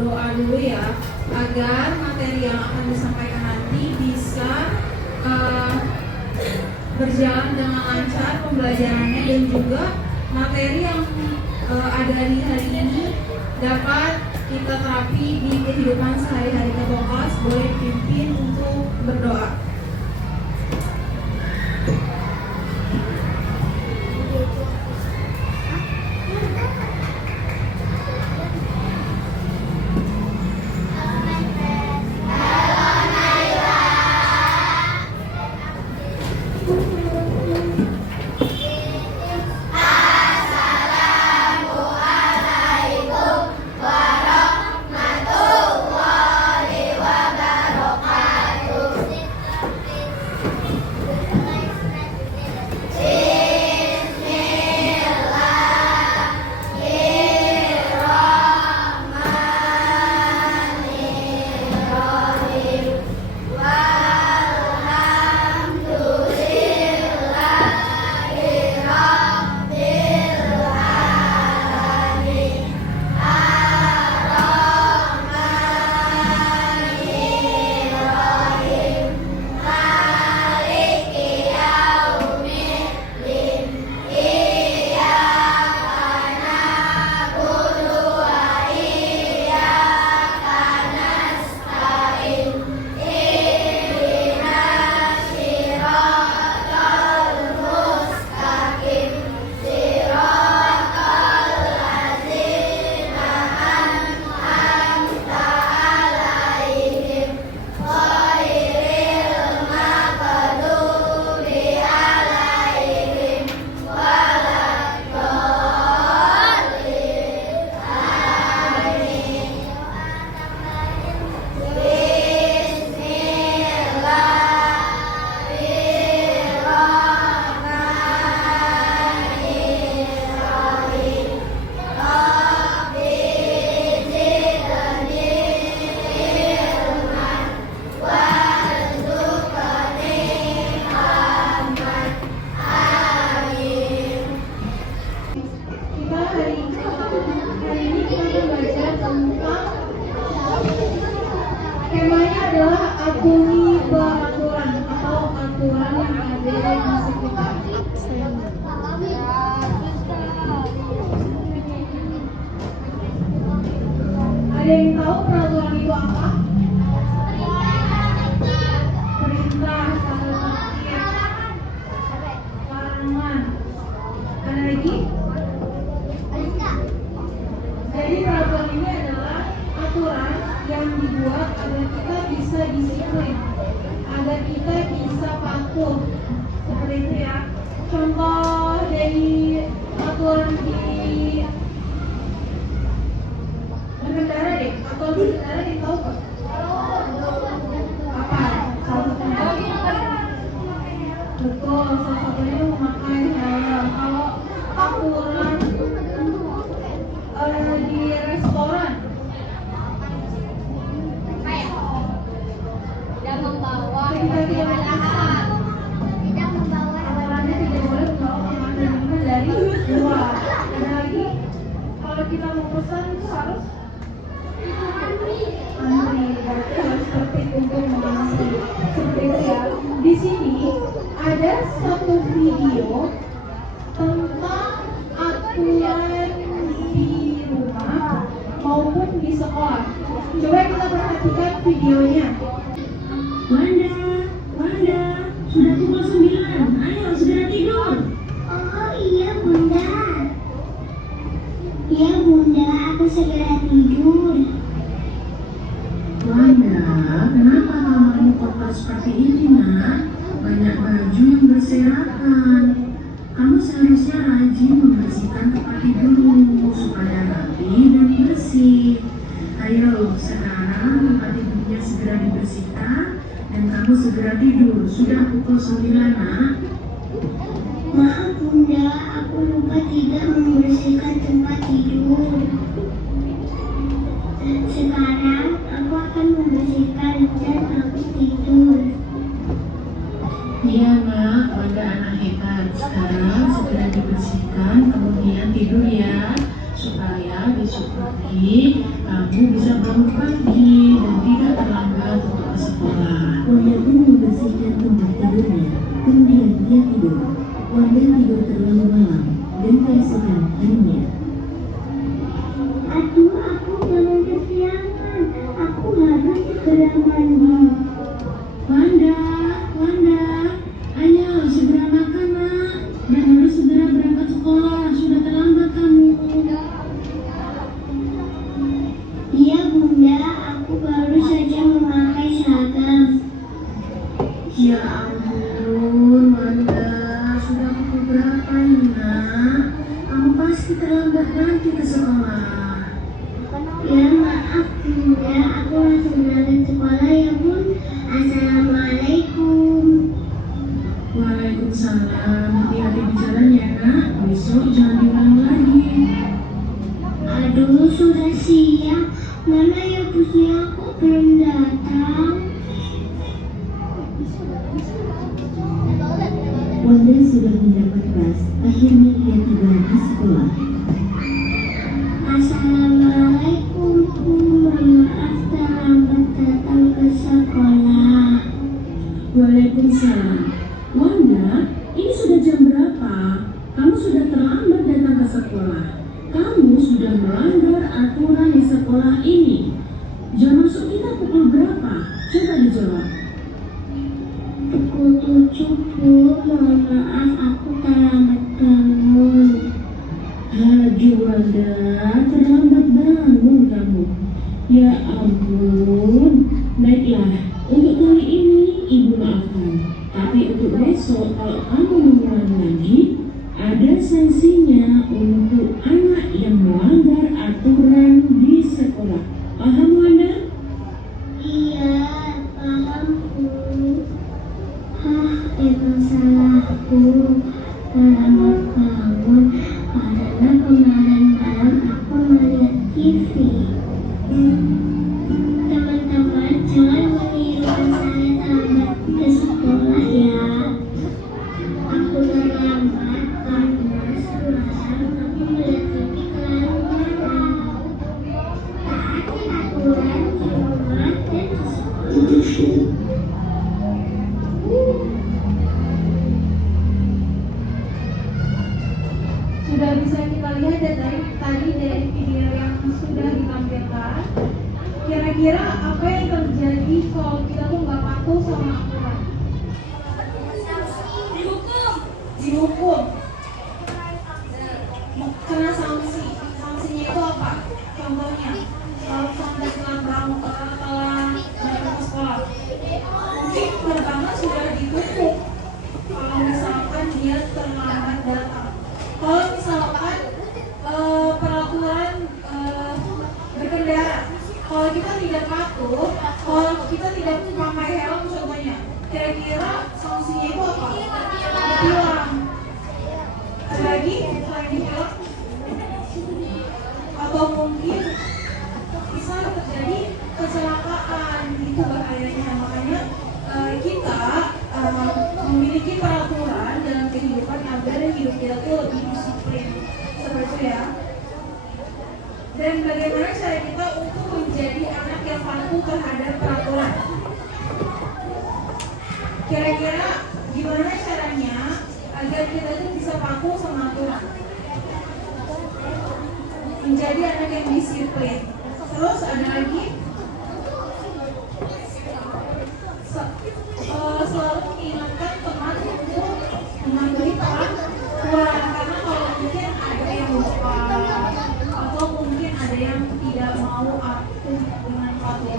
doa dulu ya, agar materi yang akan disampaikan nanti bisa berjalan dengan lancar pembelajarannya, dan juga materi yang ada di hari ini dapat kita terapi di kehidupan sehari-hari. Ketua kelas boleh dipimpin untuk berdoa. Temanya adalah akuni peraturan atau aturan yang ada di sekitar. Ada yang tahu peraturan itu apa? Perintah, larangan. Ada lagi? Jadi peraturan ini adalah aturan yang dibuat agar kita bisa disiplin, agar kita bisa patuh, seperti itu ya. Contoh dari aturan di berkendara deh, atau berkendara di tahu nggak? Apa? Salah satunya? Betul, salah satunya memakai helm. Kalau aturan di restoran, tidak membawa aturannya tidak boleh membawa makanan dan minuman dari luar. Ada lagi, kalau kita mau pesan harus antri, berarti harus tertib untuk mengantri. Seperti itu ya. Di sini ada satu video tentang aturan di rumah maupun di sekolah. Coba kita perhatikan videonya. Wanda, sudah pukul 9. Ayo segera tidur. Oh iya Bunda. Iya Bunda, aku segera tidur. Wanda, kenapa kamu kotor seperti ini, Nak? Banyak baju yang berserakan. Kamu seharusnya rajin membersihkan tempat tidurmu supaya rapi dan bersih. Ayo, sekarang tempat tidurnya segera dibersihkan dan kamu segera tidur. Sudah pukul 9, Nak. Maaf Bunda, aku lupa tidak membersihkan tempat tidur. Sekarang aku akan membersihkan dan aku tidur. Iya, Nak. Wanda anak hebat. Sekarang segera dibersihkan, kemudian tidur ya, supaya besok pagi kamu bisa bangun pagi dan tidak terlambat untuk ke sekolah. Wanda pun membersihkan tempat tidurnya. Kemudian dia tidur. Wanda tidur terlalu malam dan keesokan harinya. Aduh, aku bangun kesiangan. Aku harus segera mandi. Wanda, Wanda, ayo segera makan nak, dan harus segera berangkat sekolah. Sudah terlambat kamu. Iya bunda, aku baru saja memakai seragam. Ya ampun, Wanda, sudah pukul berapa ini nak? Kamu pasti terlambat nanti ke sekolah. Ya maaf bunda, aku langsung berangkat sekolah ya bun. Assalamualaikum. Waalaikumsalam, hati-hati di jalan ya nak, besok jangan diulang lagi. Aduh, sudah siang. Mana ya busnya kok belum datang? Wanda sudah mendapat bus. Akhirnya dia tiba di sekolah. Assalamualaikum, Bu. Mohon maaf terlambat datang ke sekolah. Waalaikumsalam. Wanda, ini sudah jam berapa? Kamu sudah terlambat datang ke sekolah. Kamu sudah melanggar aturan di sekolah ini. Jam masuk kita pukul berapa? Coba dijawab. Pukul 7, Bu. Mohon maaf, aku terlambat bangun. Aduh Wanda, terlambat bangun kamu. Ya ampun. Baiklah, untuk kali ini ibu maafkan. Tapi untuk besok kalau kamu mengulangi lagi, ada sanksinya untuk anak yang melanggar aturan di sekolah. Paham Wanda? Iya, paham, Bu. Emang salahku terlambat bangun karena kemarin malam aku melihat TV. Teman-teman, jangan menirukan saya terlambat ke sekolah ya. Aku terlambat karena semalam aku melihat TV kelamaan. Taati aturan di rumah dan di sekolah. Sudah bisa kita lihat tadi dari video yang sudah ditampilkan. Kira-kira apa yang terjadi kalau kita tuh nggak patuh sama aturan? Dihukum. Kena sanksi. Sanksinya itu apa? Contohnya, kalau sampai telat ke sekolah, mungkin pertama sudah ditutup. Kalau misalkan dia terlambat datang. Kalau misalkan peraturan berkendara, kalau kita tidak patuh, kalau kita tidak memakai helm contohnya, kira-kira sanksinya itu apa? Ditilang. Ada lagi selain ditilang? Atau mungkin bisa terjadi kecelakaan, itu bahayanya. Makanya kita memiliki peraturan dalam kehidupan agar hidup kita itu lebih disiplin, seperti itu ya. Dan bagaimana cara kita untuk menjadi anak yang patuh terhadap peraturan? Kira-kira gimana caranya agar kita itu bisa patuh sama aturan? Menjadi anak yang disiplin. Terus ada lagi, selalu mengingatkan teman untuk mematuhi peraturan, karena kalau mungkin ada yang lupa atau mungkin ada yang tidak mau patuh dengan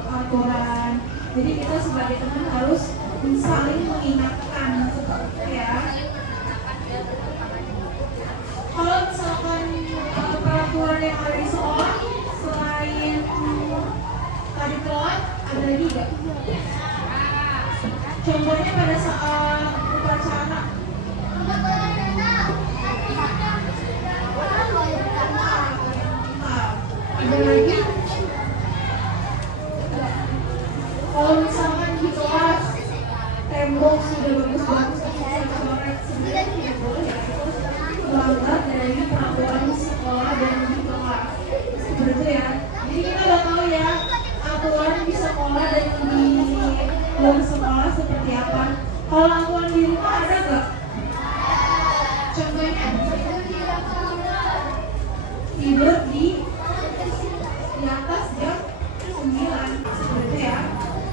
aturan, jadi kita sebagai teman harus saling mengingatkan ya. Kalau misalkan peraturan yang ada di sekolah selain tadi telat, ada lagi nggak? Contohnya pada saat upacara. Ada lagi? Kalau misalkan di kelas tembok sudah bagus-bagus, coret sebenarnya tidak boleh ya. Itu melanggar dari peraturan sekolah dan di kelas. Seperti itu ya. Jadi kita luar sekolah seperti apa? Kalau aturan di rumah ada nggak? Contohnya tidur di atas jam 9 seperti itu ya.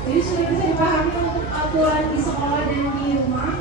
Jadi sudah bisa dipahami untuk aturan di sekolah dan di rumah.